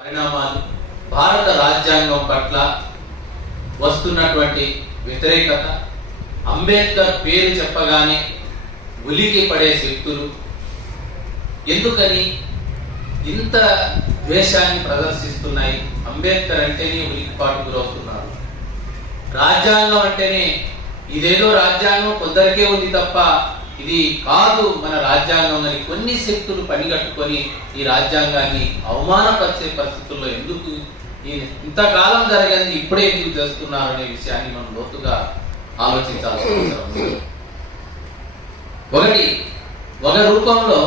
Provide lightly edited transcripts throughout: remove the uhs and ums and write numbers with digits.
పరిణామాలు భారత రాజ్యాంగం పట్ల వస్తున్నటువంటి వ్యతిరేకత, అంబేద్కర్ పేరు చెప్పగానే ఉలికి పడే శక్తులు ఎందుకని ఇంత ద్వేషాన్ని ప్రదర్శిస్తున్నాయి? అంబేద్కర్ అంటేనే ఉలికిపాటు గురవుతున్నారు. రాజ్యాంగం అంటేనే ఇదేదో రాజ్యాంగం కొందరికే ఉంది తప్ప ఇది కాదు మన రాజ్యాంగం అని కొన్ని శక్తులు పనిగట్టుకొని ఈ రాజ్యాంగాన్ని అవమానపరిచే పరిస్థితుల్లో ఎందుకు ఇంతకాలం జరిగింది ఇప్పుడే ఎందుకు చేస్తున్నారు అనే విషయాన్ని మనం లోతుగా ఆలోచించాల్సిన అవసరం ఉంది. ఒక రూపంలో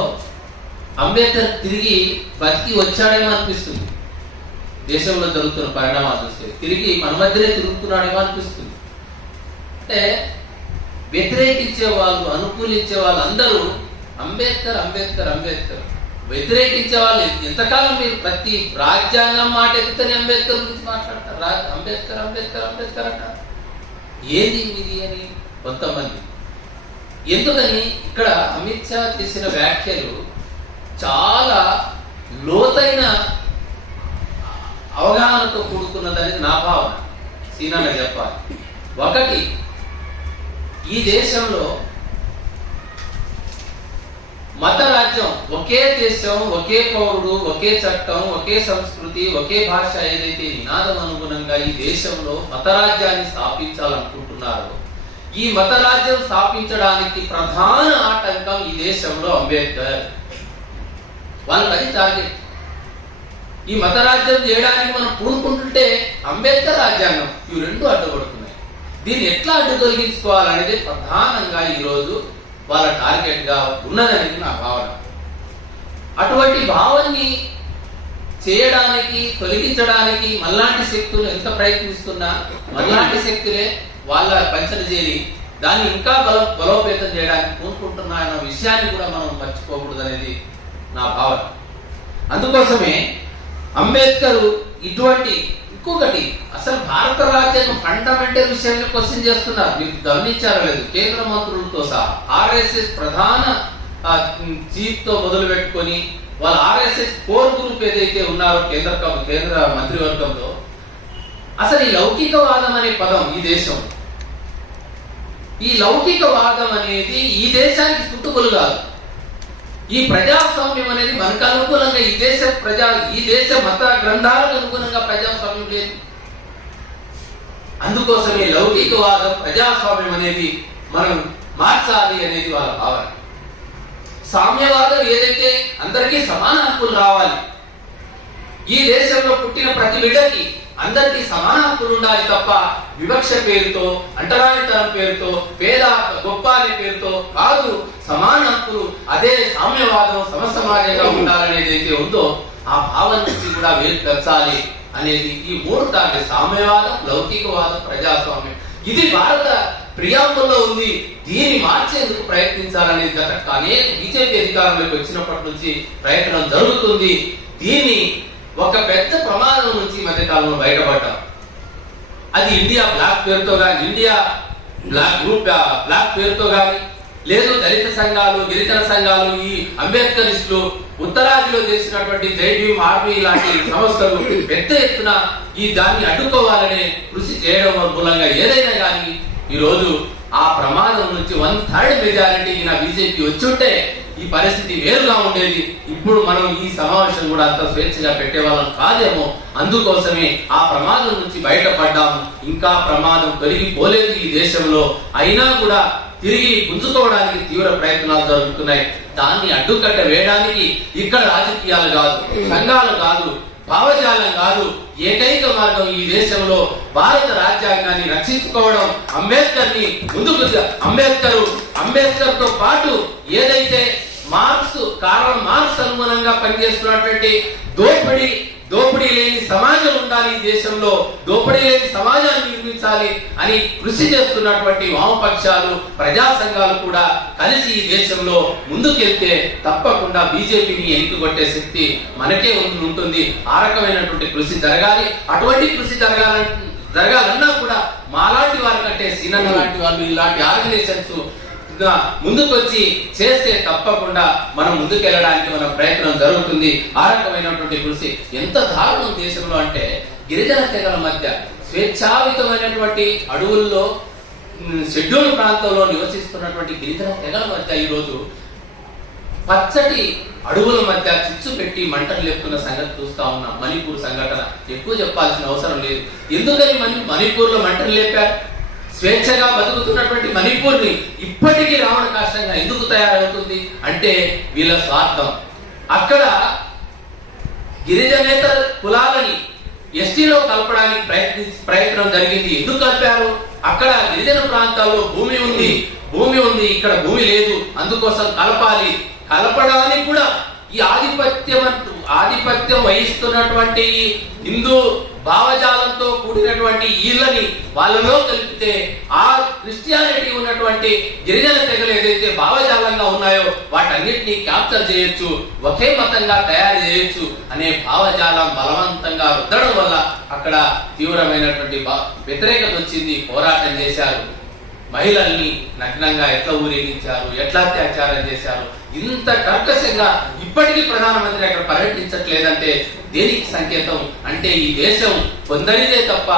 అంబేద్కర్ తిరిగి బతికి వచ్చాడేమో అనిపిస్తుంది. దేశంలో జరుగుతున్న పరిణామాలు చూస్తే తిరిగి మన మధ్యనే తిరుగుతున్నాడేమో అనిపిస్తుంది. అంటే వ్యతిరేకించే వాళ్ళు, అనుకూలించే వాళ్ళు అందరూ అంబేద్కర్ అంబేద్కర్ అంబేద్కర్, వ్యతిరేకించే వాళ్ళు ఎంతకాలం మీరు ప్రతి రాజ్యాంగం మాట ఎత్తుతని అంబేద్కర్ గురించి మాట్లాడతారు. అంబేద్కర్ అంబేద్కర్ అంబేద్కర్ అంటారు. ఏది ఇది అని కొంతమంది. ఎందుకని ఇక్కడ అమిత్ షా చేసిన వ్యాఖ్యలు చాలా లోతైన అవగాహనతో కూడుకున్నదని నా భావన. సీనాగా చెప్పాలి. ఒకటి, ఈ దేశంలో మత రాజ్యం, ఒకే దేశం, ఒకే పౌరుడు, ఒకే చట్టం, ఒకే సంస్కృతి, ఒకే భాష ఏదైతే నినాదం అనుగుణంగా ఈ దేశంలో మత రాజ్యాన్ని స్థాపించాలనుకుంటున్నారో, ఈ మత రాజ్యం స్థాపించడానికి ప్రధాన ఆటంకం ఈ దేశంలో అంబేద్కర్. వాళ్ళకి అది టార్గెట్. ఈ మత రాజ్యం చేయడానికి మనం పూనుకుంటుంటే అంబేద్కర్ రాజ్యాంగం ఇవి రెండు అడ్డుపడుతున్నాయి. దీన్ని ఎట్లా అడ్డు తొలగించుకోవాలనేది ప్రధానంగా ఈరోజు వాళ్ళ టార్గెట్ గా ఉన్నదనేది నా భావన. అటువంటి భావాన్ని చేయడానికి, తొలగించడానికి మళ్ళాంటి శక్తులు ఎంత ప్రయత్నిస్తున్నా మళ్ళాంటి శక్తులే వాళ్ళ పంచన చేరి దాన్ని ఇంకా బలోపేతం చేయడానికి పూనుకుంటున్నాయన్న విషయాన్ని కూడా మనం మర్చిపోకూడదు అనేది నా భావన. అందుకోసమే అంబేద్కర్ ఇటువంటి ఇంకొకటి, అసలు భారత రాజ్యాంగం ఫండమెంటల్ విషయాన్ని క్వశ్చన్ చేస్తున్నారు. మీరు గమనించారో లేదు, కేంద్ర మంత్రులతో సహా ఆర్ఎస్ఎస్ ప్రధాన చీఫ్ తో మొదలు పెట్టుకొని వాళ్ళ ఆర్ఎస్ఎస్ కోర్ గ్రూప్ ఏదైతే ఉన్నారో కేంద్ర మంత్రివర్గంలో, అసలు ఈ లౌకికవాదం అనే పదం ఈ దేశం, ఈ లౌకికవాదం అనేది ఈ దేశానికి సుట్టుకొలు కాదు. ఈ ప్రజాస్వామ్యం అనేది మనకు అనుకూలంగా ఈ దేశ మత గ్రంథాలకు అనుగుణంగా ప్రజాస్వామ్యం లేదు. అందుకోసమే లౌకికవాదం, ప్రజాస్వామ్యం అనేది మనం మార్చాలి అనేది వాళ్ళ భావన. సామ్యవాదం ఏదైతే అందరికీ సమాన హక్కులు రావాలి, ఈ దేశంలో పుట్టిన ప్రతి బిడ్డకి అందరికీ సమాన హక్కులు ఉండాలి తప్ప వివక్ష పేరుతో, అంటరానితనం పేరుతో, పేద గొప్ప అనే పేరుతో కాదు. సమాన హక్కులు, అదే సామ్యవాదం, సమసమాజంగా ఉండాలనేది అయితే ఉందో ఆ భావన నుంచి కూడా వేరుపరచాలి అనేది ఈ మూడు టార్గెట్: సామ్యవాదం, లౌకికవాదం, ప్రజాస్వామ్యం. ఇది భారత ప్రియాంబుల్లో ఉంది. దీన్ని మార్చేందుకు ప్రయత్నించాలనేది గత అనేక బీజేపీ అధికారంలోకి వచ్చినప్పటి నుంచి ప్రయత్నం జరుగుతుంది. దీన్ని ఒక పెద్ద ప్రమాదం నుంచి మధ్యకాలంలో బయటపడ్డాం. అది ఇండియా బ్లాక్ పేరుతో కానీ, ఇండియా బ్లాక్ గ్రూప్ బ్లాక్ పేరుతో కానీ, లేదు దళిత సంఘాలు, గిరిజన సంఘాలు, ఈ అంబేద్కరిస్టులు ఉత్తరాదిలో చేసినటువంటి జైభీమ్ ఆర్మీ లాంటి సంస్థలు పెద్ద ఎత్తున దాన్ని అడ్డుకోవాలనే కృషి చేయడం మూలంగా ఏదైనా కానీ ఈరోజు ఆ ప్రమాదం నుంచి 1/3 మెజారిటీ నా బీజేపీ వచ్చుంటే ఈ పరిస్థితి వేరుగా ఉండేది. ఇప్పుడు మనం ఈ సమావేశం కూడా అంత స్వేచ్ఛగా పెట్టేవాళ్ళం కాదేమో. అందుకోసమే ఆ ప్రమాదం నుంచి బయటపడ్డాము. ఇంకా ప్రమాదం తొలగిపోలేదు ఈ దేశంలో. అయినా కూడా తిరిగి గుంజుకోవడానికి తీవ్ర ప్రయత్నాలు జరుగుతున్నాయి. దాన్ని అడ్డుకట్ట వేయడానికి ఇక్కడ రాజకీయాలు కాదు, సంఘాలు కాదు, భావజాలం కాదు, ఏకైక మార్గం ఈ దేశంలో భారత రాజ్యాంగాన్ని రక్షించుకోవడం. అంబేద్కర్ తో పాటు ఏదైతే కార్ల్ మార్క్స్ అనుగుణంగా పనిచేస్తున్నటువంటి దోపిడీ లేని సమాజం ఉండాలి ఈ దేశంలో, దోపిడీ లేని సమాజాన్ని నిర్మించాలి అని కృషి చేస్తున్నటువంటి వామపక్షాలు, ప్రజా సంఘాలు కూడా కలిసి ఈ దేశంలో ముందుకెళ్తే తప్పకుండా బీజేపీని ఎన్నికొట్టే శక్తి మనకే ఉంటుంది. ఆ రకమైనటువంటి కృషి జరగాలి. అటువంటి కృషి జరగాలన్నా కూడా మాలాంటి వారి కంటే సీనన్న లాంటి వాళ్ళు, ఇలాంటి ఆర్గనైజేషన్స్ ముందుకొచ్చి చేస్తే తప్పకుండా మనం ముందుకెళ్ళడానికి మన ప్రయత్నం జరుగుతుంది. ఆ రకమైనటువంటి కృషి ఎంత దారుణం దేశంలో అంటే గిరిజన తెగల మధ్య స్వేచ్ఛాయుతమైనటువంటి అడవుల్లో షెడ్యూల్ ప్రాంతంలో నివసిస్తున్నటువంటి గిరిజన తెగల మధ్య ఈరోజు పచ్చటి అడవుల మధ్య చిచ్చు పెట్టి మంటలు లేపుతున్న సంగతి చూస్తా ఉన్నాం. మణిపూర్ సంఘటన ఎక్కువ చెప్పాల్సిన అవసరం లేదు. ఎందుకని మణిపూర్ లో మంటలు లేపారు? స్వేచ్ఛగా బతుకుతున్నటువంటి మణిపూర్ని ఇప్పటికీ రావణ కాష్టంగా ఎందుకు తయారవుతుంది అంటే వీళ్ళ స్వార్థం. అక్కడ గిరిజనేతర కులాలని ఎస్టీలో కలపడానికి ప్రయత్నం జరిగింది. ఎందుకు కలిపారు? అక్కడ గిరిజన ప్రాంతాల్లో భూమి ఉంది, ఇక్కడ భూమి లేదు, అందుకోసం కలపడానికి కూడా ఈ ఆధిపత్యం వహిస్తున్నటువంటి హిందూ భావజాలంతో కూడినటువంటి వీళ్ళని వాళ్ళలో కలిపితే ఆ క్రిస్టియానిటీ ఉన్నటువంటి గిరిజన తెగలు ఏదైతే భావజాలంగా ఉన్నాయో వాటన్నిటినీ క్యాప్చర్ చేయొచ్చు, ఒకే మతంగా తయారు చేయొచ్చు అనే భావజాలం బలవంతంగా రుద్దడం వల్ల అక్కడ తీవ్రమైనటువంటి వ్యతిరేకత వచ్చింది. పోరాటం చేశారు. మహిళల్ని నగ్నంగా ఎట్లా ఊరేగించారు, ఎట్లా అత్యాచారం చేశారు. ఇంత కర్కశంగా ఇప్పటికీ ప్రధానమంత్రి అక్కడ పర్యటించట్లేదంటే దేనికి సంకేతం అంటే ఈ దేశం కొందరిదే తప్ప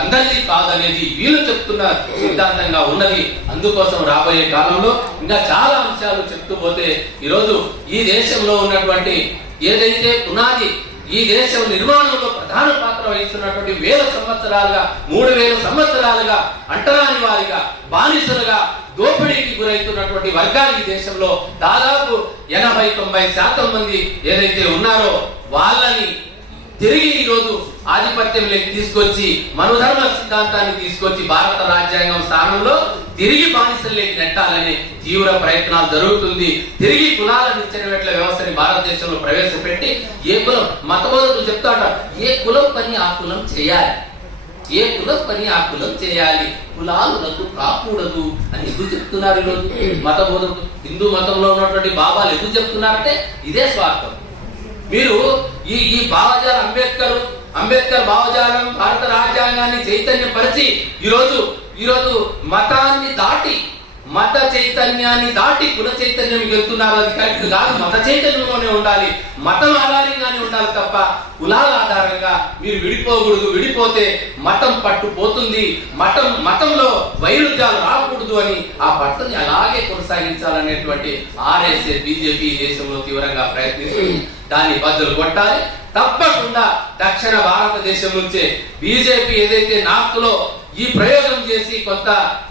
అందరిది కాదనేది వీళ్ళు చెప్తున్న సిద్ధాంతంగా ఉన్నది. అందుకోసం రాబోయే కాలంలో ఇంకా చాలా అంశాలు చెప్తూ పోతే ఈరోజు ఈ దేశంలో ఉన్నటువంటి ఏదైతే పునాది ఈ దేశం నిర్మాణంలో ప్రధాన పాత్ర వహిస్తున్నటువంటి 3000 సంవత్సరాలుగా అంటరాని వారిగా బానిసలుగా దోపిడీకి గురైతున్నటువంటి వర్గాలు ఈ దేశంలో దాదాపు 80-90% మంది ఏదైతే ఉన్నారో వాళ్ళని తిరిగి ఈరోజు ఆధిపత్యంలోకి తీసుకొచ్చి మనుధర్మ సిద్ధాంతాన్ని తీసుకొచ్చి భారత రాజ్యాంగం స్థానంలో తిరిగి బానిసల్లోకి నెట్టాలనే తీవ్ర ప్రయత్నాలు జరుగుతుంది. తిరిగి కులాల నిచ్చెనవేట్ల వ్యవస్థని భారతదేశంలో ప్రవేశపెట్టి ఏ కులం మతబోధకులు చెప్తాడ ఏ కులం పని ఆ కులం చేయాలి, ఏ కులం పని ఆ కులం చేయాలి, కులాలకు కాకూడదు అని ఎందుకు చెప్తున్నారు ఈరోజు మతబోధకులు? హిందూ మతంలో ఉన్నటువంటి బాబాలు ఎందుకు చెప్తున్నారంటే ఇదే స్వార్థం. మీరు ఈ భావజాలం అంబేద్కర్ భావజాలం భారత రాజ్యాంగాన్ని చైతన్యపరిచి ఈరోజు మతాన్ని దాటి మత చైతన్యాన్ని దాటి కుల చైతన్యం వెళ్తున్నారు. అది కరెక్ట్ కాదు. మత చైతన్యంలోనే ఉండాలి, మతం ఆధారంగానే ఉండాలి తప్ప కులాల ఆధారంగా మీరు విడిపోకూడదు. విడిపోతే మతం పట్టుపోతుంది, మతంలో వైరుధ్యాలు రాకూడదు అని ఆ పట్టుని అలాగే కొనసాగించాలనేటువంటి ఆర్ఎస్ఎస్ బీజేపీ దేశంలో తీవ్రంగా ప్రయత్నిస్తుంది. దాన్ని బదులు కొట్టాలి. తప్పకుండా దక్షిణ భారతదేశం నుంచే బీజేపీ ఏదైతే నార్త్ లో ఈ ప్రయోగం చేసి కొంత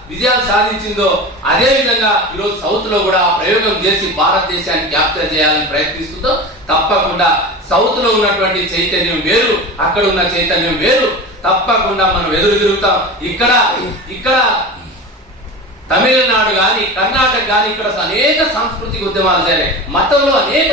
విజయాలు సాధించిందో అదే విధంగా ఈరోజు సౌత్ లో కూడా ఆ ప్రయోగం చేసి భారతదేశాన్ని క్యాప్చర్ చేయాలని ప్రయత్నిస్తుందో తప్పకుండా సౌత్ లో ఉన్నటువంటి చైతన్యం వేరు, అక్కడ ఉన్న చైతన్యం వేరు. తప్పకుండా మనం ఎదురు తిరుగుతాం. ఇక్కడ తమిళనాడు గాని కర్ణాటక గాని ఇక్కడ అనేక సాంస్కృతిక ఉద్యమాలు జరిగాయి. మతంలో అనేక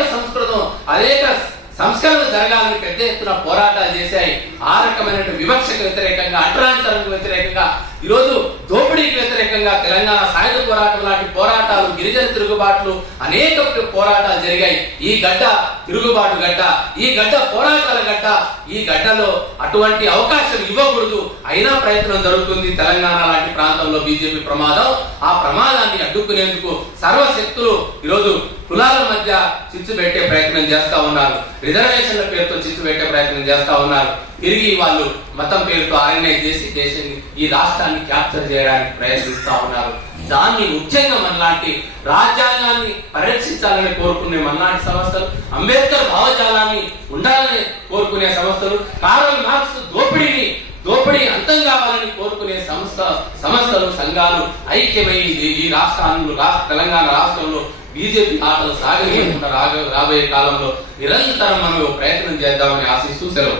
సంస్కరణ జరగాలని పెద్ద ఎత్తున పోరాటాలు చేశాయి. ఆ రకమైన వివక్షకు వ్యతిరేకంగా, అంటరాంతరకు వ్యతిరేకంగా, ఈరోజు దోపిడీకి వ్యతిరేకంగా తెలంగాణ సాయుధ పోరాటం లాంటి పోరాటాలు, గిరిజన తిరుగుబాట్లు అనేక పోరాటాలు జరిగాయి. ఈ గడ్డ తిరుగుబాటు గడ్డ, ఈ గడ్డ పోరాటాల గడ్డ. ఈ గడ్డలో అటువంటి అవకాశం ఇవ్వకూడదు. అయినా ప్రయత్నం జరుగుతుంది. తెలంగాణ లాంటి ప్రాంతంలో బీజేపీ ప్రమాదం. ఆ ప్రమాదాన్ని అడ్డుకునేందుకు సర్వశక్తులు ఈరోజు కులాల మధ్య చిచ్చు పెట్టే ప్రయత్నం చేస్తా ఉన్నారు. రిజర్వేషన్ల పేరుతో చిచ్చు పెట్టే ప్రయత్నం చేస్తా ఉన్నారు. తిరిగి వాళ్ళు మతం పేరుతో ఆర్గనైజ్ చేసి ఈ రాష్ట్రాన్ని క్యాప్చర్ చేయడానికి ప్రయత్నిస్తా ఉన్నారు. దాన్ని ముఖ్యంగా మనలాంటి రాజ్యాంగాన్ని పరిరక్షించాలని కోరుకునే మనలాంటి సంస్థలు, అంబేద్కర్ భావజాలాన్ని ఉండాలని కోరుకునే సంస్థలు, కార్ల్ మార్క్స్ దోపిడీ అంతం కావాలని కోరుకునే సంస్థలు సంఘాలు ఐక్యమై ఈ తెలంగాణ రాష్ట్రంలో బీజేపీ ఆటలు సాగనీయకుండా రాబోయే కాలంలో నిరంతరం మనం ప్రయత్నం చేద్దామని ఆశిస్తూ సెలవు.